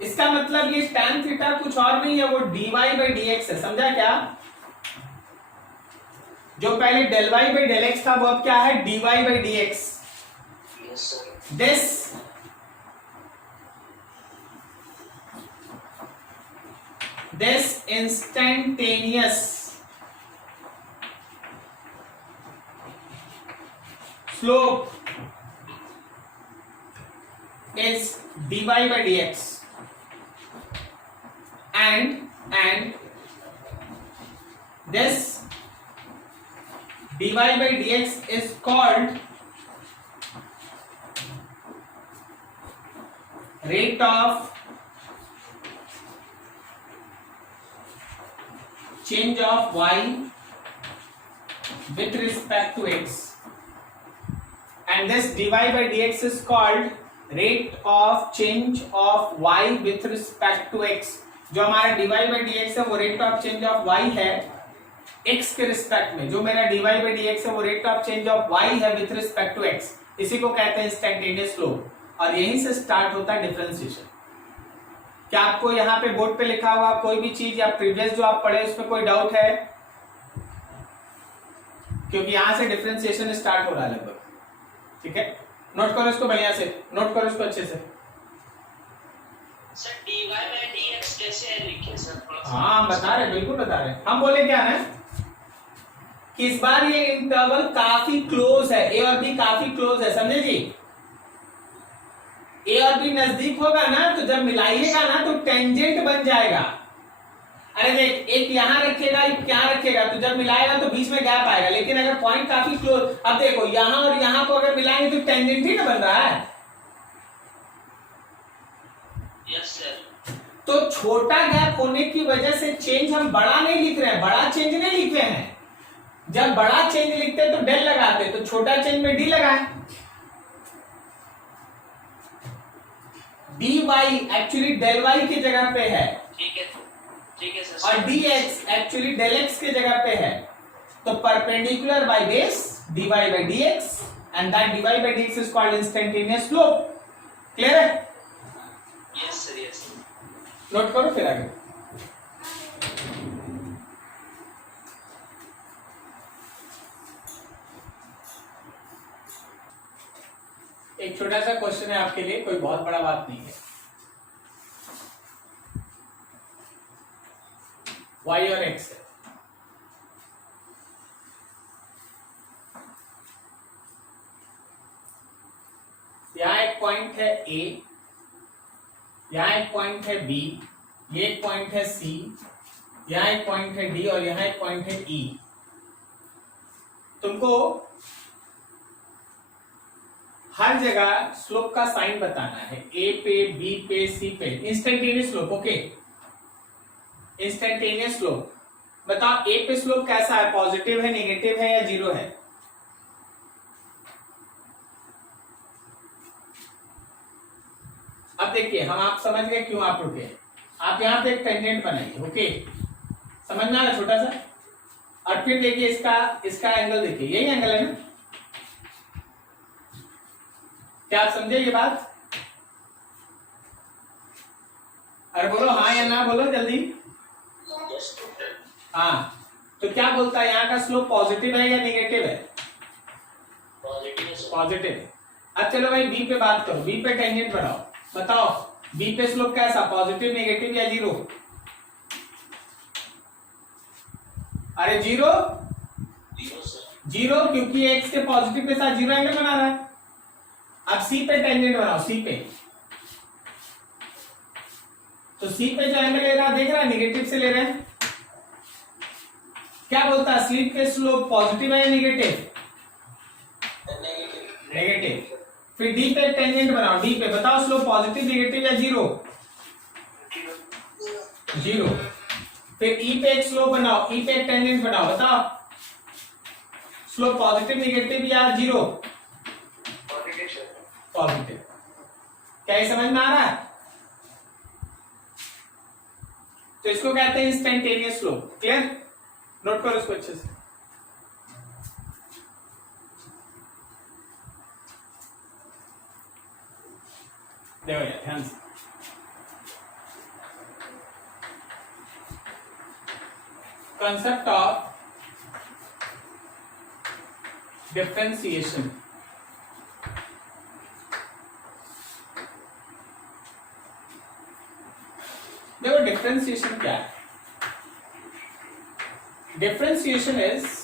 इसका मतलब ये tan थीटा कुछ और नहीं है, वो dy by dx है, समझा क्या। जो पहले del y by del x था वो अब क्या है, dy by dx। Yes sir. this instantaneous slope is dy by dx and this dy by dx is called rate of change of y with respect to x, and this dy by dx is called rate of change of y with respect to x. जो हमारा dy by dx है वो rate of change of y है x के respect में, जो मेरा dy by dx है वो rate of change of y है विथ रिस्पेक्ट टू x. इसी को कहते हैं इंस्टेंटेनियस स्लोप, और यहीं से स्टार्ट होता है डिफरेंशिएशन. क्या आपको यहाँ पे बोर्ड पे लिखा हुआ कोई भी चीज या प्रीवियस जो आप पढ़े उसमें कोई डाउट है? क्योंकि यहां से डिफरेंशिएशन स्टार्ट हो रहा है लगभग. ठीक है, नोट करो इसको बढ़िया से, नोट करो इसको अच्छे से. सर dy by dx कैसे लिखे सर? हाँ बता रहे, बिल्कुल बता रहे. हम बोले क्या ना कि इस बार ये इंटरवल काफी क्लोज है, ए और बी काफी क्लोज है, समझे जी? ए और बी नजदीक होगा ना तो जब मिलाइएगा ना तो टेंजेंट बन जाएगा. अरे देख, एक यहां रखेगा एक यहां रखेगा तो जब मिलाएगा तो बीच में गैप आएगा, लेकिन अगर पॉइंट काफी क्लोज, अब देखो यहां और यहां को अगर मिलाएंगे तो टेंजेंट ही ना बन रहा है. Yes sir. तो छोटा गैप होने की वजह से चेंज हम बड़ा नहीं लिख रहे हैं, बड़ा चेंज नहीं लिख रहे हैं. जब बड़ा चेंज लिखते तो डेल लगाते, तो छोटा चेंज में डी लगाए. D Y actually del Y की जगह पे है, ठीक है सर. और D X actually del X की जगह पे है. तो perpendicular by base dy by dx, and that dy by dx is called instantaneous slope. Clear है? Yes sir. यस. नोट करो फिर आगे. एक छोटा सा क्वेश्चन है आपके लिए, कोई बहुत बड़ा बात नहीं है. y और x है. यहां एक पॉइंट है a, यहां एक पॉइंट है b, ये एक पॉइंट है c, यहां एक पॉइंट है d और यहां एक पॉइंट है e. तुमको हर जगह स्लोप का साइन बताना है, ए पे, बी पे, सी पे. Instantaneous slope. Okay, instantaneous slope. बताओ ए पे स्लोप कैसा है, पॉजिटिव है, नेगेटिव है या जीरो है? अब देखिए, हम आप समझ गए क्यों आप रुके. आप यहां पे एक टेंजेंट बनाइए. ओके, समझना है छोटा सा. और फिर देखिए इसका एंगल देखिए, यही एंगल है ना? क्या आप समझे ये बात? अरे बोलो हाँ या ना, बोलो जल्दी. हाँ, तो क्या बोलता है यहाँ का स्लोप पॉजिटिव है या नेगेटिव है? पॉजिटिव. अब चलो भाई बी पे बात करो, बी पे टेंजेंट बनाओ. बताओ बी पे स्लोप कैसा, पॉजिटिव, नेगेटिव या जीरो? अरे जीरो. जीरो, क्योंकि एक्स के पॉजिटिव के साथ जीरो एंगल बना रहा है. अब सी पे टेंजेंट बनाओ, सी पे. तो सी पे जो एंगल ले रहा है, देख रहा है, नेगेटिव से ले रहे हैं. क्या बोलता है, स्लिप पे स्लोप पॉजिटिव है या नेगेटिव? नेगेटिव. फिर डी पे टेंजेंट बनाओ, डी पे बताओ स्लोप पॉजिटिव, नेगेटिव या जीरो? जीरो. फिर ई पे एक स्लोप बनाओ, ई पे एक टेंजेंट बनाओ, बताओ स्लोप पॉजिटिव, नेगेटिव या जीरो? पॉजिटिव. क्या ये समझ में आ रहा है? तो इसको कहते हैं इंस्टेंटेनियस स्लोप. क्लियर? नोट करो इसको अच्छे से. देखो यार ध्यान से. concept of differentiation. देखो डिफरेंशिएशन क्या है. Differentiation is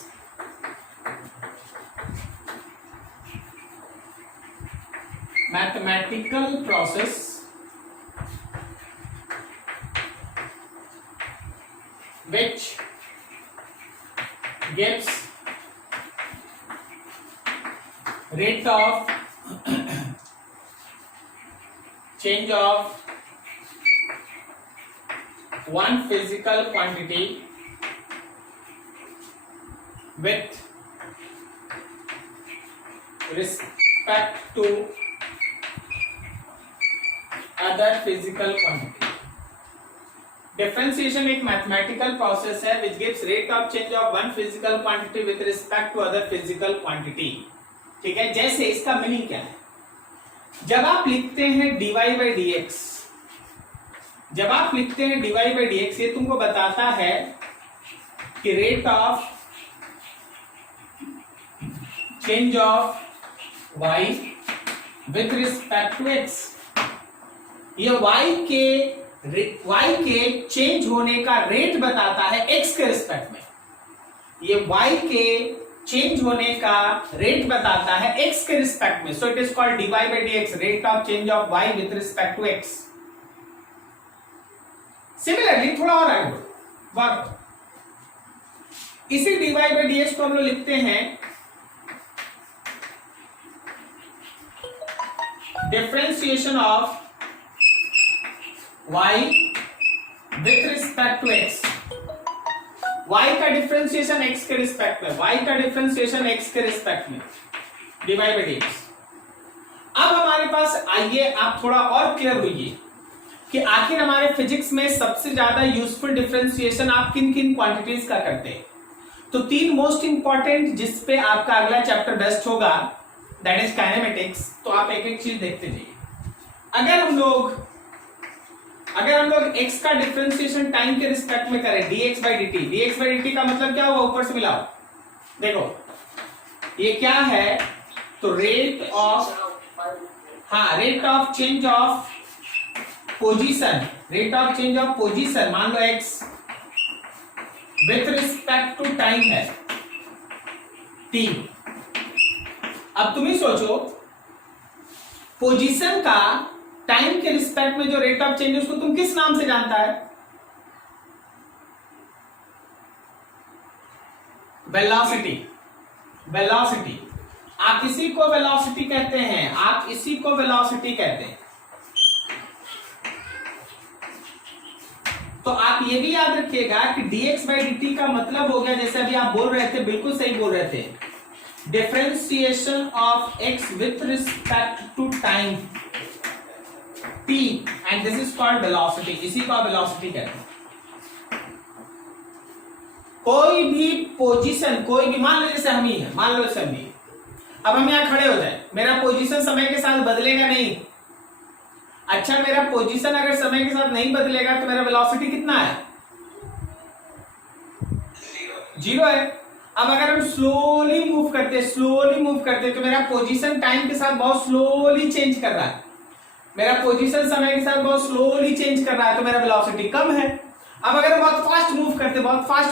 mathematical process which gives rate of change of one physical quantity with respect to other physical quantity. Differentiation एक मैथमेटिकल प्रोसेस है which gives rate of change of one physical quantity with respect to other physical quantity. ठीक है, जैसे इसका meaning क्या है? जब आप लिखते हैं dy by dx, जब आप लिखते हैं dy by dx, ये तुमको बताता है कि rate of change of y with respect to x, ये y के चेंज होने का रेट बताता है x के रिस्पेक्ट में। ये y के चेंज होने का रेट बताता है x के रिस्पेक्ट में। So it is called dy by dx, rate of change of y with respect to x। Similarly थोड़ा और आगे बढ़ो, इसी dy by dx को हम लोग लिखते हैं differentiation of y with respect to x। y का डिफरेंशिएशन x के रिस्पेक्ट में, y का डिफरेंशिएशन x के रिस्पेक्ट में, dy by dx। अब हमारे पास आइए आप थोड़ा और क्लियर होइए कि आखिर हमारे फिजिक्स में सबसे ज्यादा यूजफुल डिफरेंशिएशन आप किन किन क्वांटिटीज का करते हैं। तो तीन मोस्ट इंपॉर्टेंट जिस पे आपका अगला चैप्टर बेस्ट होगा, दैट इज काइनेमेटिक्स। तो आप एक एक चीज देखते जाइए। अगर हम लोग x का डिफरेंशिएशन टाइम के रिस्पेक्ट में करें, dx by dt का मतलब क्या हुआ, ऊपर से मिलाओ। देखो ये क्या है, तो rate of change of position, rate of change of position मान लो x with respect to time है t। अब तुम ही सोचो, पोजीशन का टाइम के रिस्पेक्ट में जो रेट ऑफ चेंज है उसको तुम किस नाम से जानता है? वेलोसिटी। वेलोसिटी, आप इसी को वेलोसिटी कहते हैं, आप इसी को वेलोसिटी कहते हैं। तो आप ये भी याद रखिएगा कि dx by dt का मतलब हो गया, जैसे अभी आप बोल रहे थे, बिल्कुल सही बोल रहे थे, differentiation of x with respect to time t, and this is called velocity. इसी को आप वेलोसिटी कहते हैं। कोई भी पोजीशन, कोई भी, मान लो जैसे हम ही है, मान लो जैसे हम ही, अब हम यहां खड़े हो जाए, मेरा पोजीशन समय के साथ बदलेगा नहीं। अच्छा, मेरा पोजीशन अगर समय के साथ नहीं बदलेगा तो मेरा वेलोसिटी कितना है? 0 है। अब अगर हम स्लोली मूव करते तो मेरा पोजीशन टाइम के साथ बहुत स्लोली चेंज कर रहा है, मेरा पोजीशन समय के साथ बहुत स्लोली चेंज कर रहा है, तो मेरा वेलोसिटी कम है। अब अगर हम बहुत फास्ट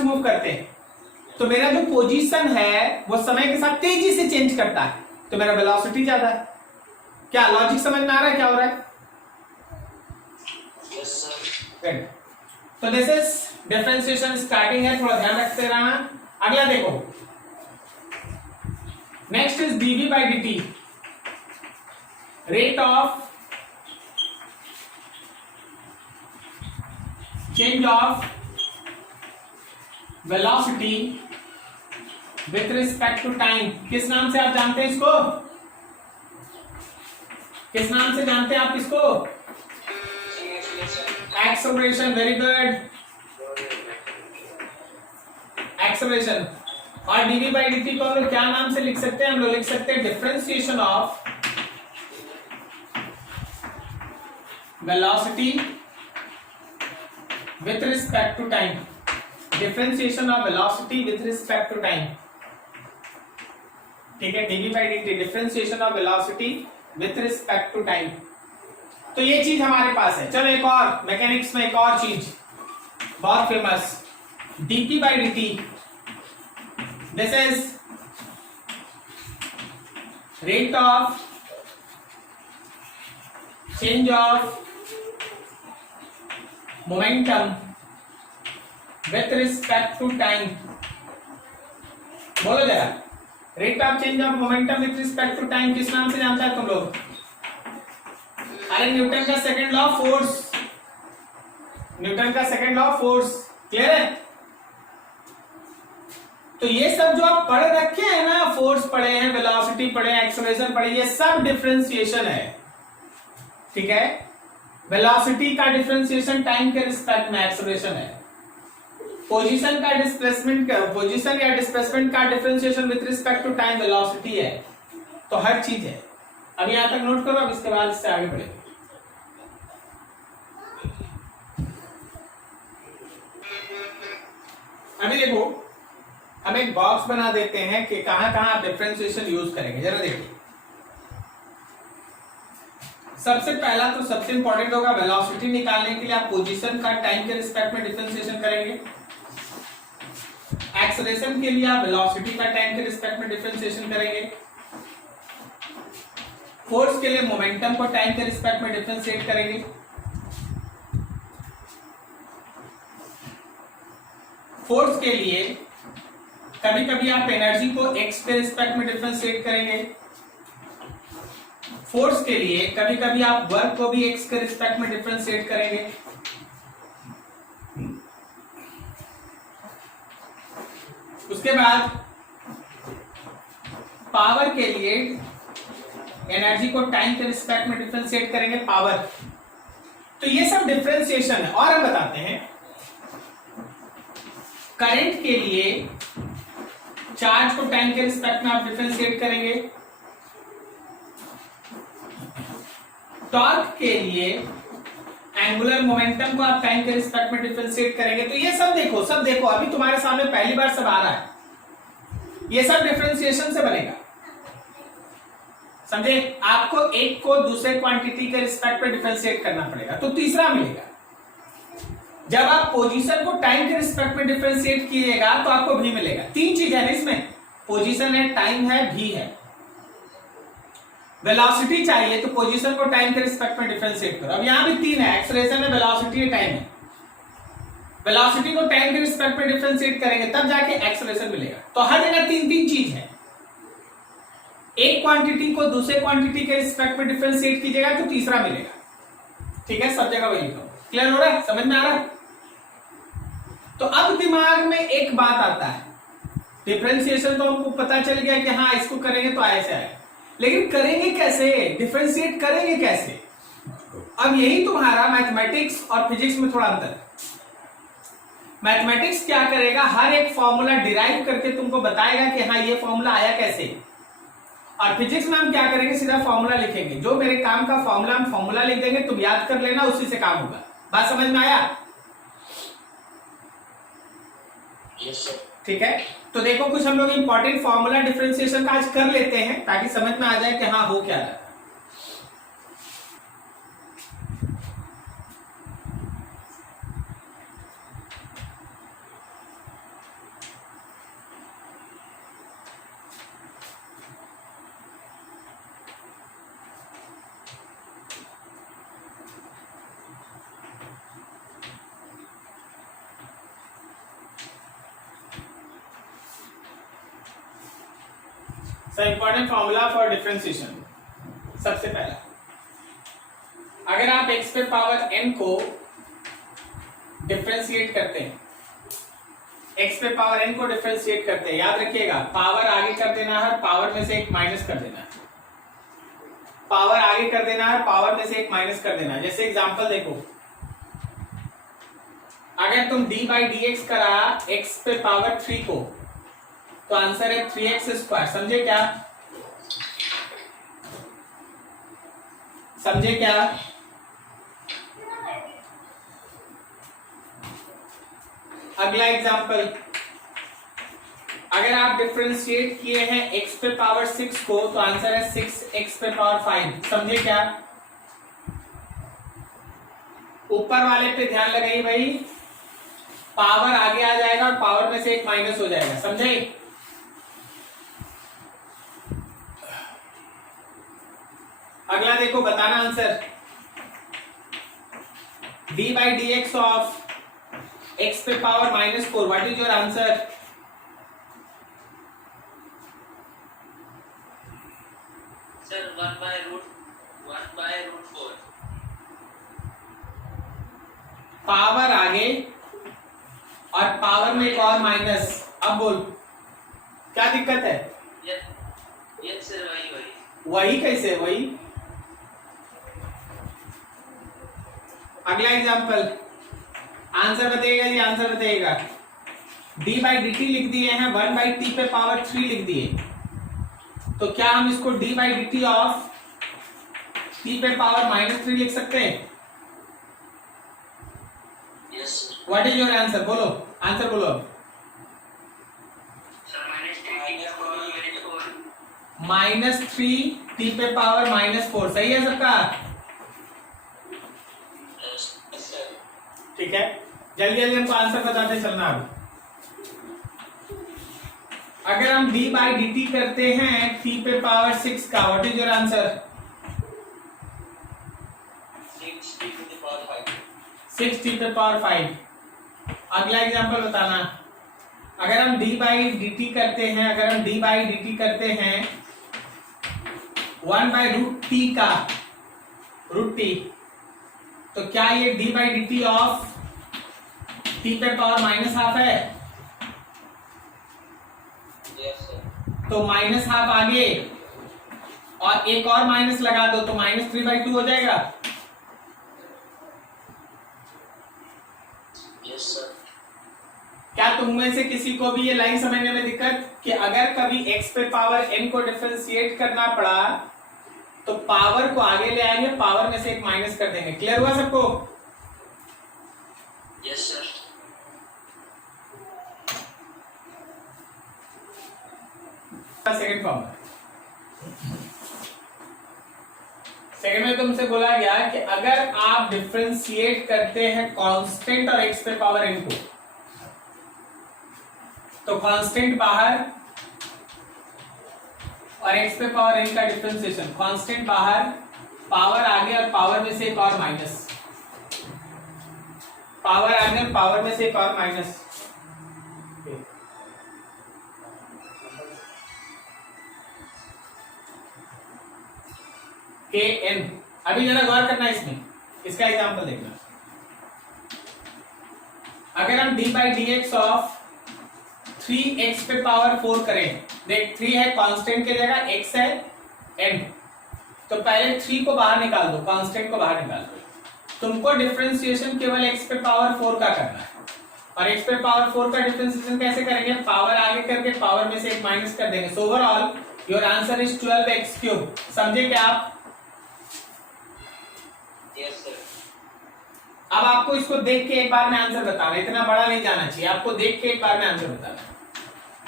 मूव करते तो मेरा जो पोजीशन है वो समय के साथ तेजी से चेंज करता है, तो मेरा वेलोसिटी ज्यादा है। क्या लॉजिक समझ में आ रहा है क्या हो रहा है? तो दिस इज डिफरेंशिएशन स्टार्टिंग है, थोड़ा ध्यान रखते रहना। अगला देखो, next is dv by dt, rate of change of velocity with respect to time. किस नाम से आप जानते हैं इसको? किस नाम से जानते हैं आप इसको? एक्सेलरेशन। Very good, acceleration. और dv by dt को हम लोग क्या नाम से लिख सकते हैं? हम लोग लिख सकते हैं differentiation of velocity with respect to time, differentiation of velocity with respect to time। ठीक है, dv by dt differentiation of velocity with respect to time। तो ये चीज हमारे पास है। चलो एक और, मैकेनिक्स में एक और चीज बहुत famous, dp by dt, this is rate of change of momentum with respect to time. बोलो जरा, rate of change of momentum with respect to time किस नाम से जानता है तुम लोग? अरे न्यूटन का second law of force, Newton का second law of force. Clear है? तो तो ये सब जो आप पढ़ रखे हैं ना, फोर्स पढ़े हैं, वेलोसिटी पढ़े हैं, एक्सेलरेशन पढ़े, ये सब डिफरेंशिएशन है, ठीक है। वेलोसिटी का डिफरेंशिएशन टाइम के रिस्पेक्ट में एक्सेलरेशन है, पोजीशन का डिस्प्लेसमेंट का, पोजीशन या डिस्प्लेसमेंट का differentiation with respect to time velocity है। तो हर चीज है। अब यहां तक नोट करो, अब इसके बाद इससे आगे बढ़ेंगे। अभी देखो, हम एक बॉक्स बना देते हैं कि कहां कहां आप डिफरेंशिएशन यूज करेंगे, जरा देखिए। सबसे पहला तो सबसे इंपॉर्टेंट होगा, वेलोसिटी निकालने के लिए आप पोजीशन का टाइम के रिस्पेक्ट में डिफरेंशिएशन करेंगे। एक्सेलरेशन के लिए आप वेलोसिटी का टाइम के रिस्पेक्ट में डिफरेंशिएशन करेंगे। फोर्स के लिए मोमेंटम को टाइम के रिस्पेक्ट में डिफरेंशिएट करेंगे। फोर्स के लिए कभी कभी आप एनर्जी को एक्स के रिस्पेक्ट में डिफरेंशिएट करेंगे। फोर्स के लिए कभी कभी आप वर्क को भी एक्स के रिस्पेक्ट में डिफरेंशिएट करेंगे। उसके बाद पावर के लिए एनर्जी को टाइम के रिस्पेक्ट में डिफरेंशिएट करेंगे, पावर। तो ये सब डिफरेंशिएशन है। और हम बताते हैं, करंट के लिए चार्ज को टाइम के रिस्पेक्ट में आप डिफरेंशिएट करेंगे। टॉर्क के लिए एंगुलर मोमेंटम को आप टाइम के रिस्पेक्ट में डिफरेंशिएट करेंगे। तो ये सब देखो, सब देखो, अभी तुम्हारे सामने पहली बार सब आ रहा है। ये सब डिफरेंशिएशन से बनेगा, समझे। आपको एक को दूसरे क्वांटिटी के रिस्पेक्ट पे डिफरेंशिएट करना पड़ेगा, तो तीसरा मिलेगा। जब आप पोजीशन को टाइम के रिस्पेक्ट में डिफरेंशिएट कीजिएगा तो आपको भी मिलेगा। तीन चीज है ना इसमें, पोजीशन है, टाइम है, भी है। वेलोसिटी चाहिए तो पोजीशन को टाइम के रिस्पेक्ट में डिफरेंशिएट करो। अब यहां भी तीन है, एक्सेलरेशन है, वेलोसिटी है, टाइम है। वेलोसिटी को टाइम के रिस्पेक्ट में डिफरेंशिएट करेंगे तब जाके एक्सेलरेशन मिलेगा। तो हर जगह तीन तीन चीज है। एक क्वांटिटी को दूसरे क्वांटिटी के रिस्पेक्ट में डिफरेंशिएट कीजिएगा तो तीसरा मिलेगा, ठीक है। सब जगह वही लिखो। क्लियर हो रहा है, समझ में आ रहा है। तो अब दिमाग में एक बात आता है, डिफरेंशिएशन तो हमको पता चल गया कि हाँ इसको करेंगे तो ऐसे आएगा, लेकिन करेंगे कैसे, डिफरेंशिएट करेंगे कैसे। अब यही तुम्हारा मैथमेटिक्स और फिजिक्स में थोड़ा अंतर है। मैथमेटिक्स क्या करेगा, हर एक फॉर्मूला डिराइव करके तुमको बताएगा कि हाँ ये फॉर्मूला आया कैसे। और फिजिक्स में हम क्या करेंगे, सीधा फॉर्मूला लिखेंगे। जो मेरे काम का फॉर्मूला, हम फॉर्मूला लिख देंगे, तुम याद कर लेना, उसी से काम होगा। बात समझ में आया? ठीक है। तो देखो, कुछ हम लोग इंपॉर्टेंट फॉर्मूला डिफरेंशिएशन का आज कर लेते हैं ताकि समझ में आ जाए कि हाँ हो क्या रहा है। Important formula for differentiation. सबसे पहला, अगर आप x पे पावर n को डिफरेंशिएट करते हैं, x पे पावर n को डिफरेंशिएट करते हैं, याद रखिएगा पावर आगे कर देना है, पावर में से एक माइनस कर देना है। पावर आगे कर देना है, पावर में से एक माइनस कर देना है। जैसे एग्जांपल देखो, अगर तुम d/dx करा x पे पावर 3 को, तो आंसर है 3x²। समझे क्या, समझे क्या? अगला एग्जांपल, अगर आप डिफरेंशिएट किए हैं x पे पावर 6 को, तो आंसर है 6x पे पावर 5। समझे क्या? ऊपर वाले पे ध्यान लगाइए भाई, पावर आगे आ जाएगा और पावर में से एक माइनस हो जाएगा। समझे? अगला देखो, बताना आंसर। d/dx ऑफ x पे power -4, what is your answer? Sir 1/√4। Power आगे और पावर में एक और माइनस। अब बोल, क्या दिक्कत है? यस सर, वही वही कैसे? वही अगला एग्जांपल, आंसर बताइएगा जी, आंसर बताइएगा। डी बाई डी टी लिख दिए हैं, 1 बाई टी पे पावर 3 लिख दिए, तो क्या हम इसको D by D T of T पे पावर -3 लिख सकते हैं? Yes sir. What is your answer? बोलो, आंसर बोलो। सर -3 टी पे पावर -4, सही है सबका? ठीक है, जल्दी जल्दी हमको आंसर बताते चलना। अब अगर हम डी बाई डी टी करते हैं टी पे पावर 6 का, what is your answer? 6 T पे पावर 5। अगला एग्जांपल बताना। अगर हम डी बाई डी टी करते हैं, अगर हम डी बाई डी टी करते हैं 1 बाई रूट टी का, रूट टी, तो क्या ये D by D T of T पे पावर -12 है? तो -12 आगे और एक और माइनस लगा दो तो -3/2 हो जाएगा। Yes sir. क्या तुम में से किसी को भी ये लाइन समझने में दिक्कत कि अगर कभी x पे पावर n को डिफरेंशिएट करना पड़ा तो पावर को आगे ले आएंगे, पावर में से एक माइनस कर देंगे। क्लियर हुआ सबको? Yes sir. Second form, second में तुमसे बोला गया कि अगर आप डिफरेंशिएट करते हैं कांस्टेंट और x पे पावर n को, तो कांस्टेंट बाहर और x पे पावर n का डिफरेंशिएशन, कांस्टेंट बाहर, पावर आगे और पावर में से एक और माइनस, पावर आगे और पावर में से एक और माइनस। के एन, अभी जरा गौर करना इसमें, इसका एग्जांपल देखना। अगर हम D by D x of 3x पे पावर 4 करें, देख 3 है कांस्टेंट की जगह, x है n, तो पहले 3 को बाहर निकाल दो, कांस्टेंट को बाहर निकाल दो। तुमको डिफरेंशिएशन केवल x पे पावर 4 का करना है, और x पे पावर 4 का डिफरेंशिएशन कैसे करेंगे? पावर आगे करके पावर में से एक माइनस कर देंगे। So overall your answer is 12x cube. समझे क्या आप? Yes sir. अब आपको इसको देख के एक बार में आंसर बताना, इतना बड़ा नहीं जाना चाहिए, आपको देख के एक बार में आंसर बताना।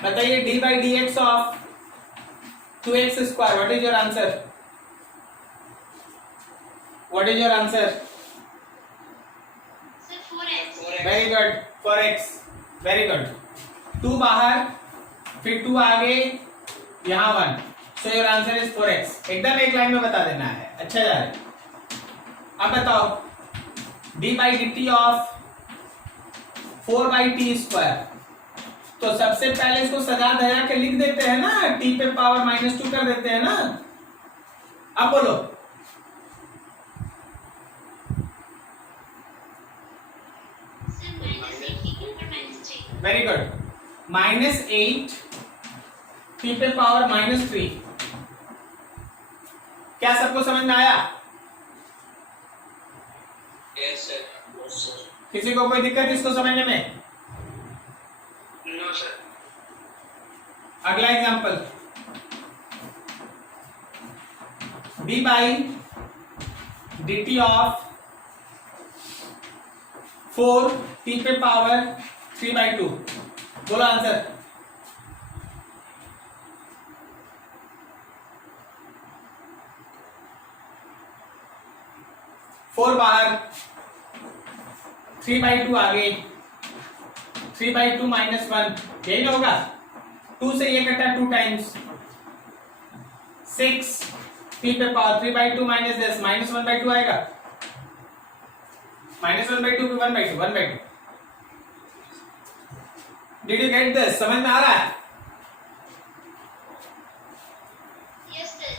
बताइए D by D x of 2x square, what is your answer? What is your answer? Sir 4x। Very good, 4x, very good. 2 बाहर, फिर 2 आगे, यहाँ 1, so your answer is 4x। एकदम एक लाइन में बता देना है, अच्छा जा रहा है। अब बताओ D by D T of 4 by T square, तो सबसे पहले इसको सजा धजा के लिख देते हैं ना, टी पे पावर -2 कर देते हैं ना। अब बोलो सर -8 के ऊपर -3। वेरी गुड, -8 टी पे पावर -3। क्या सबको समझ में आया? Yes sir. Yes sir. किसी को कोई दिक्कत इसको समझने में? No sir. अगला example, D by D T of 4 T पे पावर 3/2। बोलो आंसर। फोर बाहर, 3/2 आगे, 3/2 -1, यही ना होगा? 2 से ये कटा 2 टाइम्स, 6 टी पे पावर 3/2 -10, -1/2 आएगा, -1/2 पे 1/2, 1/2। Did you get this? समझ में आ रहा है? Yes sir.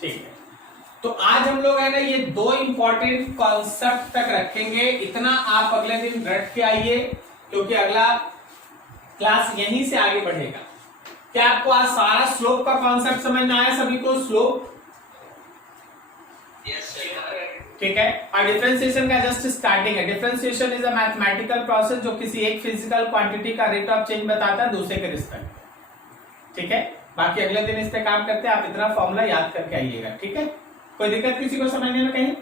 ठीक है, तो आज हम लोग है ना ये 2 इंपॉर्टेंट कॉन्सेप्ट तक रखेंगे। इतना आप अगले दिन रट के आइए, क्योंकि अगला क्लास यहीं से आगे बढ़ेगा। क्या आपको आज सारा स्लोप का कॉन्सेप्ट समझ में आया सभी को? Slope, yes sir. ठीक है। और डिफरेंशिएशन का जस्ट स्टार्टिंग है। Differentiation is a mathematical process जो किसी एक फिजिकल क्वांटिटी का रेट ऑफ चेंज बताता है दूसरे के रिस्पेक्ट, ठीक है। बाकी अगले दिन इस पे काम करते हैं। आप इतना फॉर्मूला याद करके आइएगा, ठीक है। कोई दिक्कत किसी को समझने में कहीं?